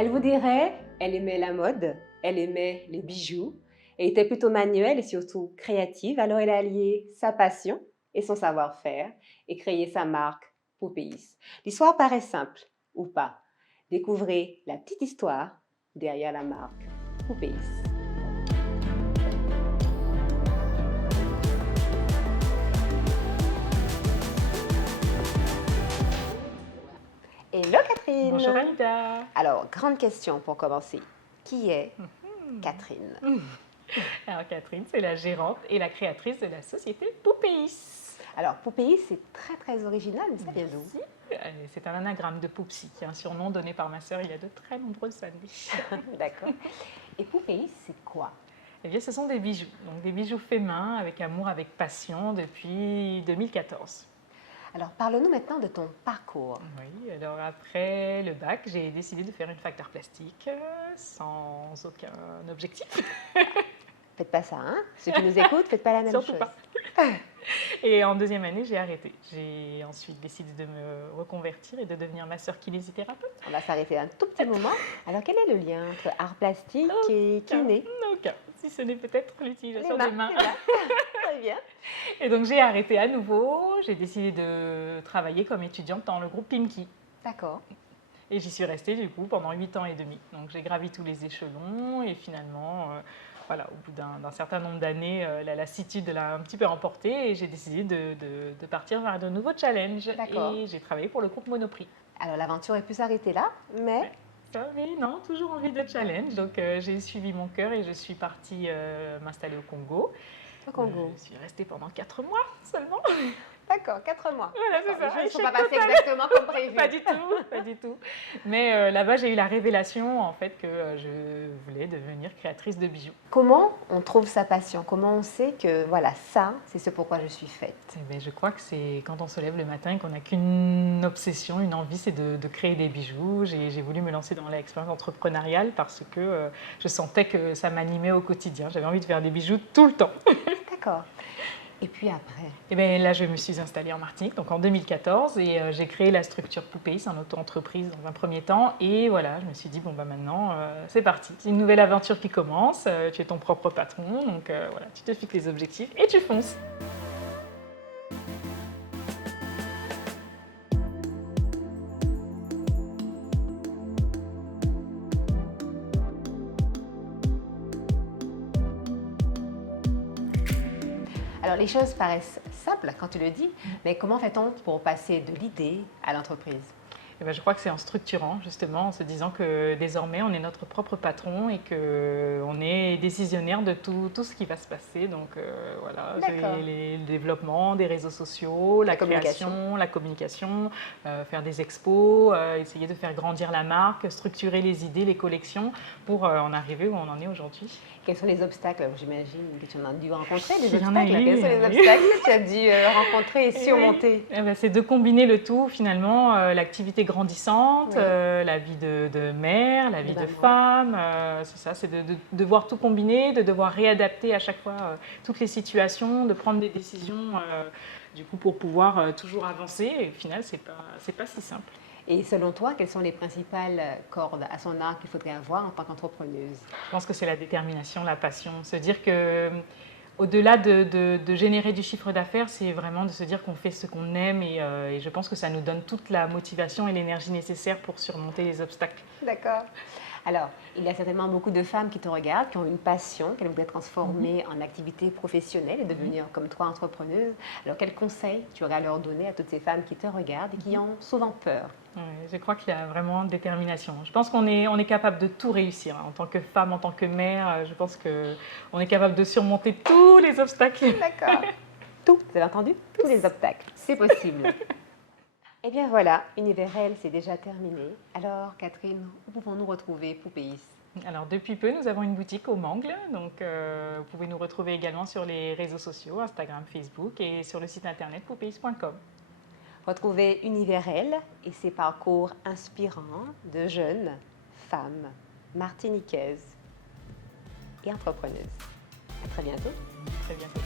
Elle vous dirait, elle aimait la mode, elle aimait les bijoux, elle était plutôt manuelle et surtout créative, alors elle a allié sa passion et son savoir-faire et créé sa marque Poupéis. L'histoire paraît simple, ou pas. Découvrez la petite histoire derrière la marque Poupéis. Hello Catherine! Bonjour Aïda. Alors, grande question pour commencer. Qui est Catherine? Alors Catherine, c'est la gérante et la créatrice de la société Poupéis. Alors, Poupéis, c'est très original, mais ça vient d'où? C'est un anagramme de Poupsi, qui est un surnom donné par ma sœur il y a de très nombreuses années. D'accord. Et Poupéis, c'est quoi? Eh bien, ce sont des bijoux, donc des bijoux faits main, avec amour, avec passion, depuis 2014. Alors, parle-nous maintenant de ton parcours. Oui, alors après le bac, j'ai décidé de faire une fac d'art plastique sans aucun objectif. Faites pas ça, hein? Ceux qui nous écoutent, faites pas la même Surtout chose. pas. Et en deuxième année, j'ai arrêté. J'ai ensuite décidé de me reconvertir et de devenir masseur kinésithérapeute. On va s'arrêter un tout petit moment. Alors, quel est le lien entre art plastique et kiné? Aucun, si ce n'est peut-être l'utilisation Les des mains. les mains. Très bien. Et donc j'ai arrêté à nouveau. J'ai décidé de travailler comme étudiante dans le groupe Pimki. D'accord. Et j'y suis restée du coup pendant 8 ans et demi. Donc j'ai gravi tous les échelons et finalement, voilà, au bout d'un certain nombre d'années, la lassitude l'a un petit peu emporté et j'ai décidé de partir vers de nouveaux challenges. D'accord. Et j'ai travaillé pour le groupe Monoprix. Alors, l'aventure est pu s'arrêter là, mais... Ouais. Ça, mais non, toujours envie de challenge. Donc j'ai suivi mon cœur et je suis partie m'installer au Congo. Au Congo. Je suis restée pendant 4 mois seulement. D'accord, 4 mois. Voilà, c'est D'accord, ça. les choses ne sont Échec pas passées total. exactement comme prévu. Pas du tout, pas du tout. Mais là-bas, j'ai eu la révélation en fait que je voulais devenir créatrice de bijoux. Comment on trouve sa passion? Comment on sait que, voilà, ça, c'est ce pourquoi je suis faite? Eh bien, je crois que c'est quand on se lève le matin et qu'on n'a qu'une obsession, une envie, c'est de créer des bijoux. J'ai voulu me lancer dans l'expérience entrepreneuriale parce que je sentais que ça m'animait au quotidien. J'avais envie de faire des bijoux tout le temps. D'accord. Et puis après? Et bien là, je me suis installée en Martinique, donc en 2014, et j'ai créé la structure Poupéis, en auto-entreprise dans un premier temps. Et voilà, je me suis dit, bon, bah maintenant, c'est parti. C'est une nouvelle aventure qui commence. Tu es ton propre patron, donc voilà, tu te fixes les objectifs et tu fonces. Alors, les choses paraissent simples quand tu le dis, mais comment fait-on pour passer de l'idée à l'entreprise? Et ben, je crois que c'est en structurant, justement, en se disant que désormais, on est notre propre patron et qu'on est décisionnaire de tout ce qui va se passer. Donc voilà, D'accord. le développement des réseaux sociaux, la communication. création, la communication, faire des expos, essayer de faire grandir la marque, structurer les idées, les collections pour en arriver où on en est aujourd'hui. Quels sont les obstacles? Alors, j'imagine que tu en as dû rencontrer des Il y en a obstacles. eu, Quels sont il y en les a eu. obstacles que tu as dû rencontrer et surmonter? Eh ben, c'est de combiner le tout, finalement, l'activité grandissante, Oui. la vie de mère, la vie de maman. femme. C'est ça, c'est de devoir tout combiner, de devoir réadapter à chaque fois toutes les situations, de prendre des décisions du coup, pour pouvoir toujours avancer. Et au final, c'est pas si simple. Et selon toi, quelles sont les principales cordes à son arc qu'il faudrait avoir en tant qu'entrepreneuse? Je pense que c'est la détermination, la passion. Se dire que au-delà de générer du chiffre d'affaires, c'est vraiment de se dire qu'on fait ce qu'on aime et je pense que ça nous donne toute la motivation et l'énergie nécessaire pour surmonter les obstacles. D'accord. Alors, il y a certainement beaucoup de femmes qui te regardent, qui ont une passion, qu'elles voudraient transformer en activité professionnelle et devenir comme toi entrepreneuse. Alors, quels conseils tu aurais à leur donner à toutes ces femmes qui te regardent et qui ont souvent peur? Ouais, je crois qu'il y a vraiment détermination. Je pense qu'on est capable de tout réussir. En tant que femme, en tant que mère, je pense qu'on est capable de surmonter tous les obstacles. D'accord. Tout, vous avez entendu? Tous les obstacles. C'est possible. Eh bien voilà, Univers réel, c'est déjà terminé. Alors, Catherine, où pouvons-nous retrouver Poupéis? Alors depuis peu, nous avons une boutique au Mangle, donc vous pouvez nous retrouver également sur les réseaux sociaux, Instagram, Facebook et sur le site internet poupéis.com. Retrouvez Univers réel et ses parcours inspirants de jeunes femmes martiniquaises et entrepreneuses. À très bientôt. Très bientôt.